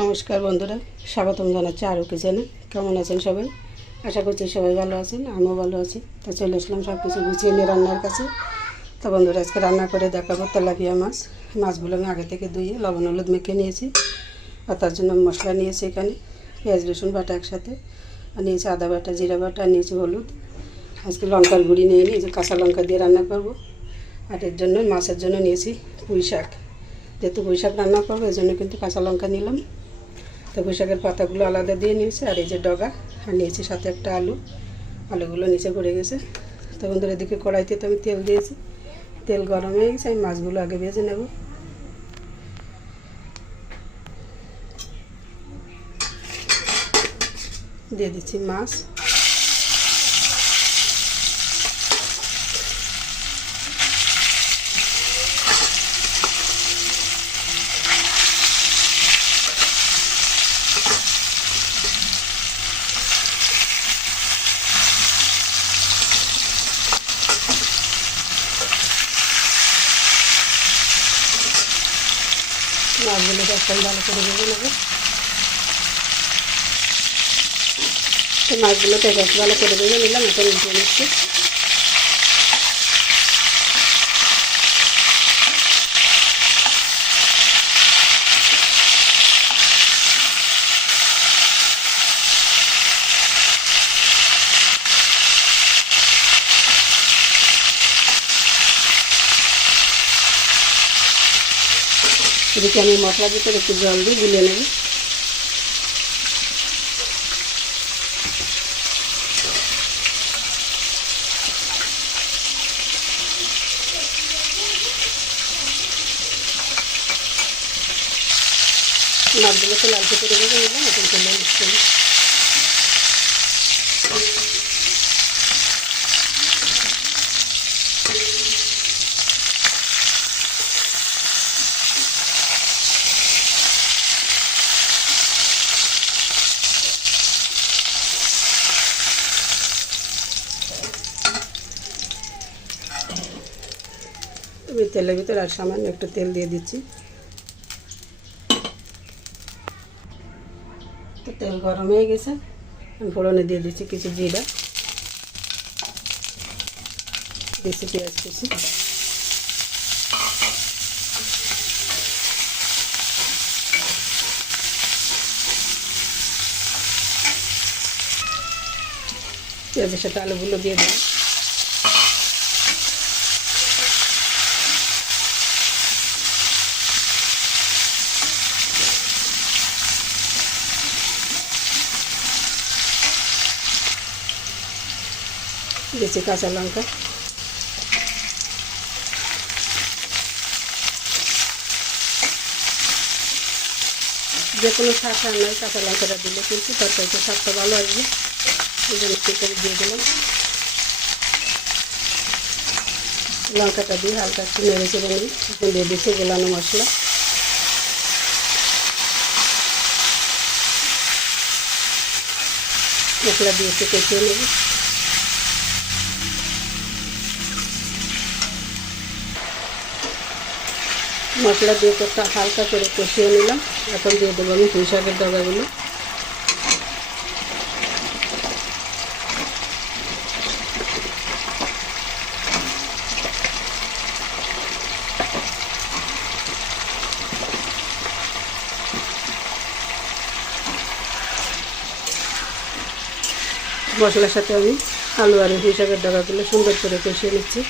নমস্কার বন্ধুরা, স্বাগতম জানাচ্ছি আরও কিচেনে। কেমন আছেন সবাই? আশা করছি সবাই ভালো আছেন, আমিও ভালো আছি। তো চলে আসলাম সব কিছু গুছিয়ে নিয়ে রান্নার কাছে। তো বন্ধুরা, আজকে রান্না করে দেখাবো তেলাপিয়া মাছ। মাছগুলো আমি আগে থেকে ধুয়ে লবণ হলুদ মেখে নিয়েছি। আর তার জন্য মশলা নিয়েছি এখানে পেঁয়াজ রসুন বাটা একসাথে, আর নিয়েছি আদা বাটা, জিরা বাটা, আর নিয়েছি হলুদ। আজকে লঙ্কার গুঁড়ি নিয়ে নিই, যে কাঁচা লঙ্কা দিয়ে রান্না করব। আর এর জন্য মাছের জন্য নিয়েছি পুঁই শাক। যেহেতু পুঁই শাক রান্না করবো এই জন্য কিন্তু কাঁচা লঙ্কা নিলাম। তো পুঁই শাকের পাতাগুলো আলাদা দিয়ে নিয়েছি, আর এই যে ডগা, আর নিয়েছি সাথে একটা আলুগুলো নিচে পড়ে গেছে। তো বন্ধুরা, এদিকে কড়াইতে তো আমি তেল দিয়েছি, তেল গরম হয়ে গেছে। আমি মাছগুলো আগে ভেজে নেব। দিয়ে দিচ্ছি মাছ। মাছগুলোকে এখন ভালো করে ভেজে নেব। তো মাছগুলোকে বেশ ভালো করে ভেজে নিলাম, এখন উঠে নিচ্ছি। এদিকে আমি মশলার ভিতরে একটু জল দিয়ে গুলিয়ে নেব। মাছগুলোকে লালচে করে ভেজে নিলাম, এখন তুলে নিচ্ছি। আমি তেলের ভিতরে আর সামান্য একটু তেল দিয়ে দিচ্ছি। তো তেল গরম হয়ে গেছে, আমি ফোড়নে দিয়ে দিচ্ছি কিছু জিরা, দিচ্ছি পেঁয়াজ কুচি, পেঁয়াজের সাথে আলুগুলো দিয়ে দিই। দিচ্ছি কাঁচা লঙ্কা, যে কোনো শাক রান্নায় কাঁচা লঙ্কাটা দিলে কিন্তু তরকারিতে স্বাদটা ভালো আসবে। এই জন্য একটু করে দিয়ে দিলাম। লঙ্কাটা দিয়ে হালকা একটু নেড়ে চেড়ে নিই। এখন দিয়ে দিচ্ছি গোলানো মশলা। মশলা দিয়ে একটু কষিয়ে নেব। মশলা দিয়ে তো হালকা করে কষিয়ে নিলাম। এখন দিয়ে দেবো আমি পুঁই শাকের ডগাগুলো। মশলার সাথে আমি আলু আর পুঁই শাকের ডগাগুলো সুন্দর করে কষিয়ে নিচ্ছি।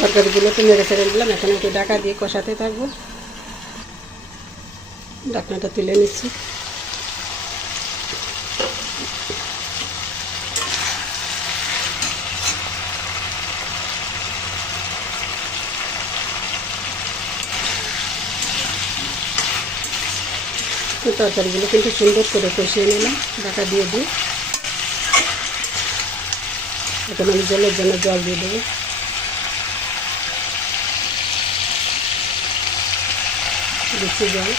তরকারিগুলোকে নেড়ে ছেড়ে দিলাম। এখন একটু ঢাকা দিয়ে কষাতে থাকবো। ঢাকনাটা তুলে নিচ্ছি। তরকারিগুলো কিন্তু সুন্দর করে কষিয়ে নিলাম ঢাকা দিয়ে দিই। এখন আমি জলের জন্য জল দিয়ে দেবো। দিচ্ছি জল।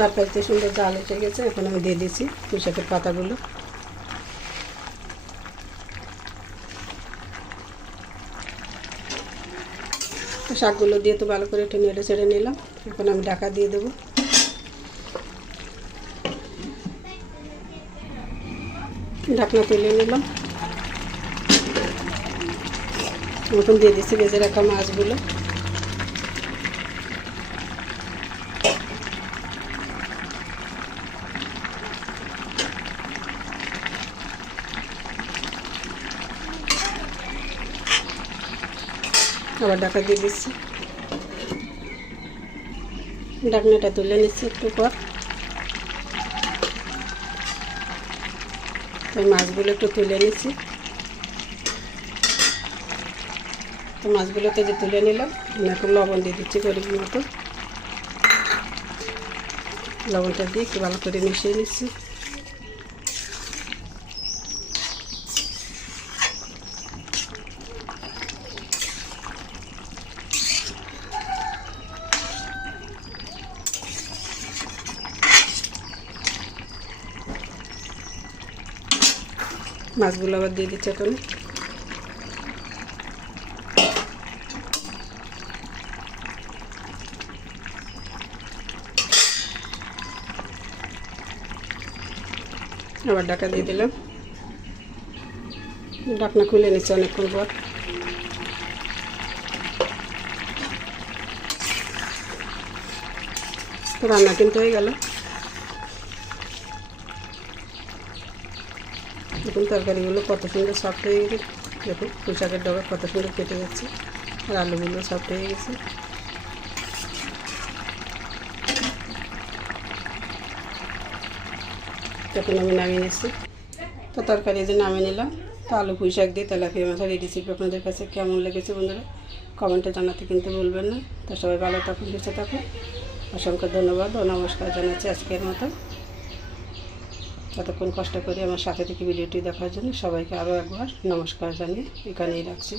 তরকারিতে সুন্দর জাল এসে গেছে। এখন আমি দিয়ে দিচ্ছি পুঁই শাকের পাতাগুলো। শাকগুলো দিয়ে তো ভালো করে একটু নেড়ে চেড়ে নিলাম। এখন আমি ঢাকা দিয়ে দেবো। ঢাকনা তুলে নিলাম। এখন দিয়ে দিচ্ছি ভেজে রাখা মাছগুলো। আবার ঢাকা দিয়ে দিচ্ছি। ঢাকনাটা তুলে নিচ্ছি একটু পর। তাই মাছগুলো একটু তুলে নিচ্ছি। তো মাছগুলোতে যে তুলে নিলাম, এখন লবণ দিয়ে দিচ্ছি পরিমাণ মতো। লবণটা দিয়ে একটু ভালো করে মিশিয়ে নিচ্ছি। মাছগুলো আবার দিয়ে দিচ্ছি এখন। আবার ঢাকা দিয়ে দিলাম। ঢাকনা খুলে নিচ্ছে অনেকক্ষণ পর। রান্না কিন্তু হয়ে গেল। দেখুন তরকারিগুলো কত সুন্দর সফট হয়ে গেছে। দেখুন পুঁই শাকের ডগা কত সুন্দর কেটে যাচ্ছে, আর আলুগুলো সফট হয়ে গেছে। তখন আমি নামিয়ে নিচ্ছি। তো তরকারি যে নামিয়ে নিলাম, তো আলু পুঁই শাক দিয়ে তেলাপিয়া মাছের এই রেসিপি আপনাদের কাছে কেমন লেগেছে বন্ধুরা কমেন্টে জানাতে কিন্তু ভুলবেন না। তো সবাই ভালো থাকুন, সুস্থ থাকুন। অসংখ্য ধন্যবাদ ও নমস্কার জানাচ্ছি আজকের মতো। এতক্ষণ কষ্ট করে আমার সাথে থেকে ভিডিওটি দেখার জন্য সবাইকে আরও একবার নমস্কার জানিয়ে এখানেই রাখছি।